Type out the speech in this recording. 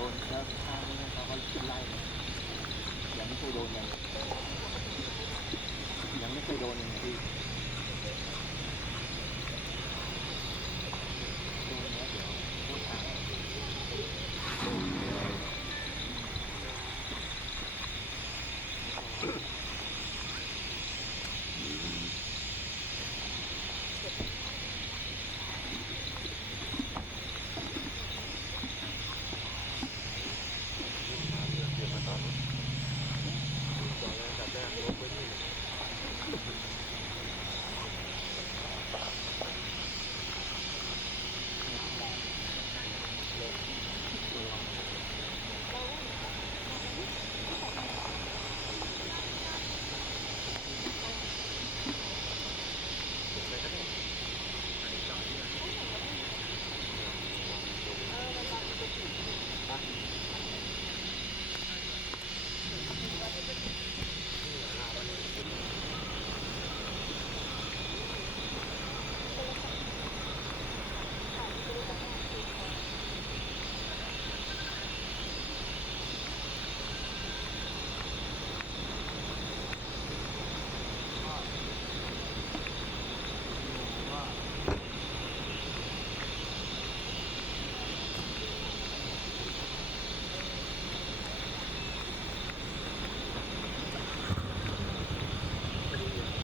โดนแล้วข้างนี้เขาก็ไล่เยยังไม่เคยโดนเลย